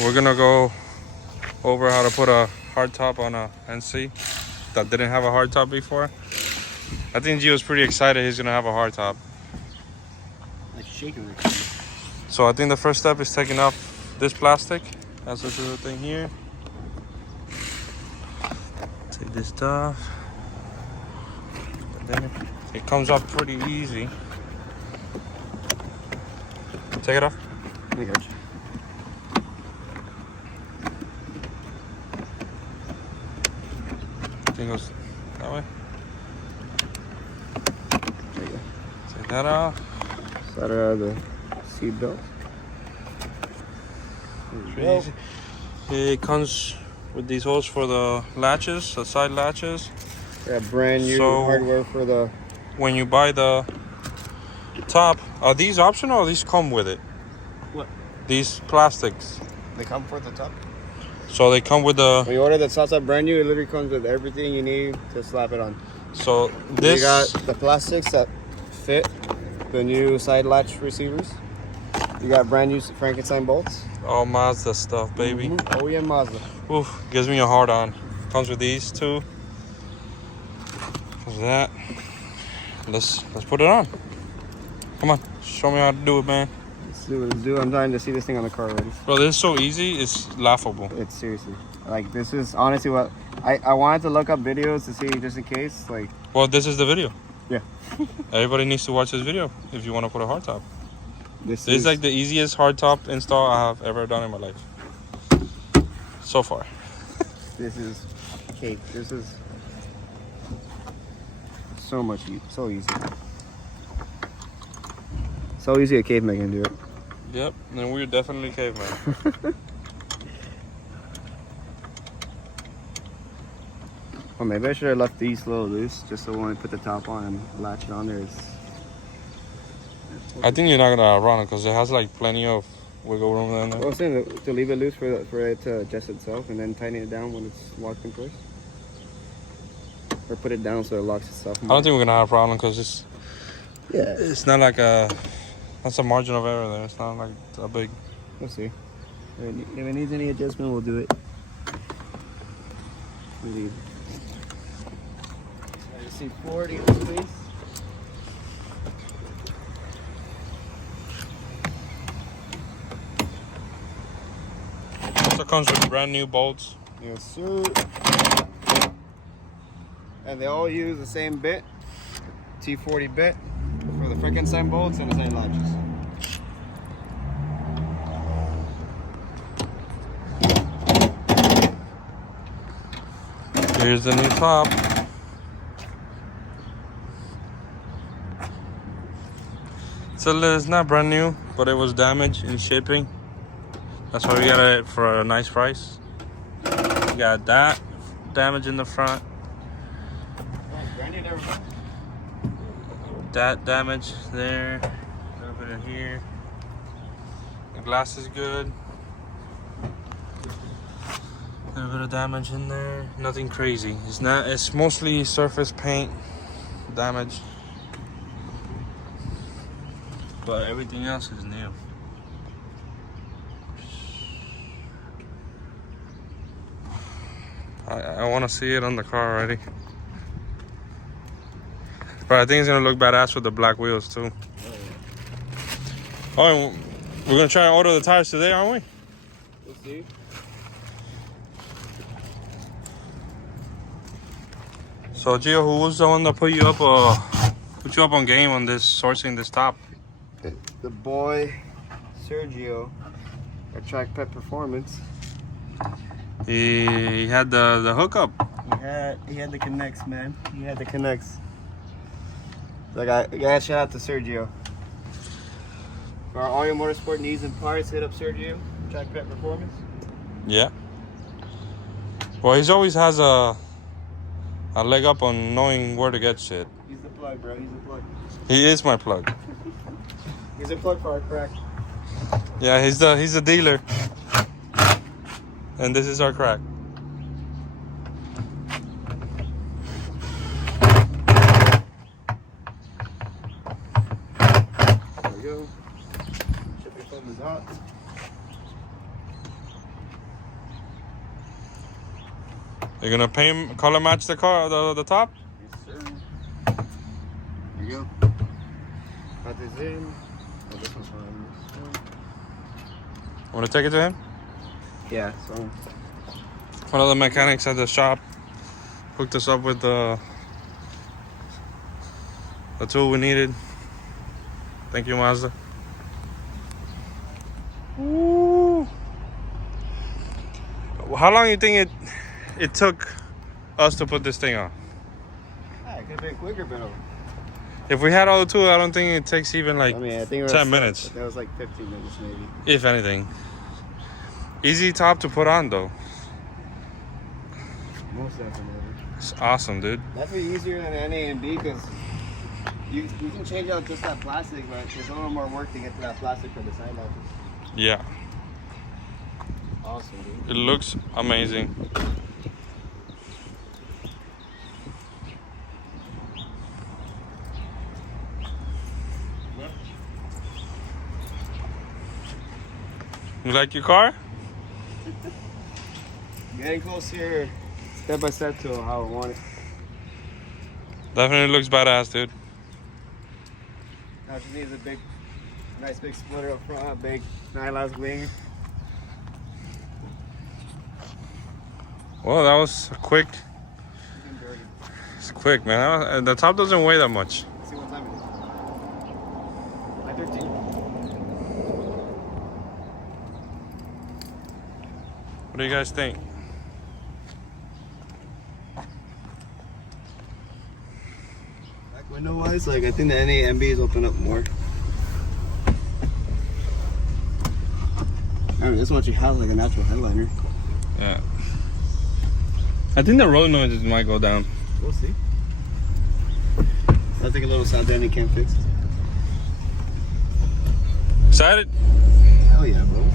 We're gonna go over how to put a hard top on a NC that didn't have a hard top before. I think Gio's pretty excited he's gonna have a hard top. Like shaking it. So I think the first step is taking off this plastic. That's this little thing here. Take this off. It comes off pretty easy. Take it off. I got you. I think it goes that way. There you go. Take that off. Slide her out of the seat belt. Pretty easy. It comes with these holes for the latches, the side latches. Got brand new hardware for the. When you buy the top, are these optional or these come with it? What? These plastics. They come for the top. So they come with the. When you order the top brand new, it literally comes with everything you need to slap it on. So this. You got the plastics that fit the new side latch receivers. You got brand new Frankenstein bolts. All Mazda stuff, baby. Mm-hmm. Oh yeah, Mazda. Oof, gives me a hard on. Comes with these too. Comes with that. Let's put it on. Come on, show me how to do it, man. Let's do it. I'm dying to see this thing on the car already. Bro, this is so easy. It's laughable. It's seriously like this is honestly what I wanted to look up videos to see just in case like. Well, this is the video. Yeah. Everybody needs to watch this video if you want to put a hard top. This is like the easiest hard top install I have ever done in my life. So far. This is cake. This is so much so easy. So easy a caveman can do it. Yep, and we're definitely cavemen. Well, maybe I should have left these a little loose just so when I put the top on and latch it on there, it's... I think you're not gonna run it because it has like plenty of wiggle room in there. I was saying to leave it loose for it to adjust itself and then tighten it down when it's locked in place. Or put it down so it locks itself. I don't think we're gonna have a problem because it's not like that's a margin of error there. It's not like a big. We'll see. If it needs any adjustment, we'll do it. Really. I see 40 in this place. Also comes with brand new bolts. Yes, sir. And they all use the same bit, T40 bit, for the Frankenstein bolts and the same latches. Here's the new top. So it's not brand new, but it was damaged in shipping. That's why we got it for a nice price. We got that damage in the front. That damage there. A little bit in here. The glass is good. A little bit of damage in there. Nothing crazy. It's mostly surface paint damage. But everything else is new. I want to see it on the car already. But I think it's going to look badass with the black wheels too. Oh, we're going to try and order the tires today, aren't we? We'll see. So Gio, who was the one that put you up on game on this sourcing this top? The boy Sergio at Track Pet Performance. He had the hookup. He had the connects, man. He had the connects. Like I gotta shout out to Sergio. For all your motorsport needs and parts, hit up Sergio, Track Pet Performance. Yeah. Well, he's always has a leg up on knowing where to get shit. He's the plug, bro. He's the plug. He is my plug. He's a plug for our crack. Yeah, he's the dealer. And this is our crack. There we go. Shipping foam is hot. You're gonna paint color match the car, the top? Yes, sir. Here you go. Got this in. Oh, this one's fine. This one. Want to take it to him? Yeah, so. One of the mechanics at the shop hooked us up with the tool we needed. Thank you, Mazda. Ooh. How long do you think it took us to put this thing on? Yeah, it could have been quicker, but If we had all the tools, I don't think it takes even like I think it was 10 minutes. That was like 15 minutes maybe. If anything. Easy top to put on though. Most definitely. It's awesome, dude. That'd be easier than an A and B because you can change out just that plastic, but there's a little more work to get to that plastic for the side lappers. Yeah. Awesome, dude. It looks amazing. You like your car? Getting close here, step by step to how I want it. Definitely looks badass, dude. Now it just needs a nice big splitter up front, big nylon wing. Well, that was quick. It's quick, man. The top doesn't weigh that much. Let's see what time it is. 9:13. What do you guys think? Back window wise, like I think the NA MBs open up more. I mean, this one actually has like a natural headliner. Yeah. I think the road noises might go down. We'll see. I think a little sound Danny can't fix. Excited? Hell yeah, bro.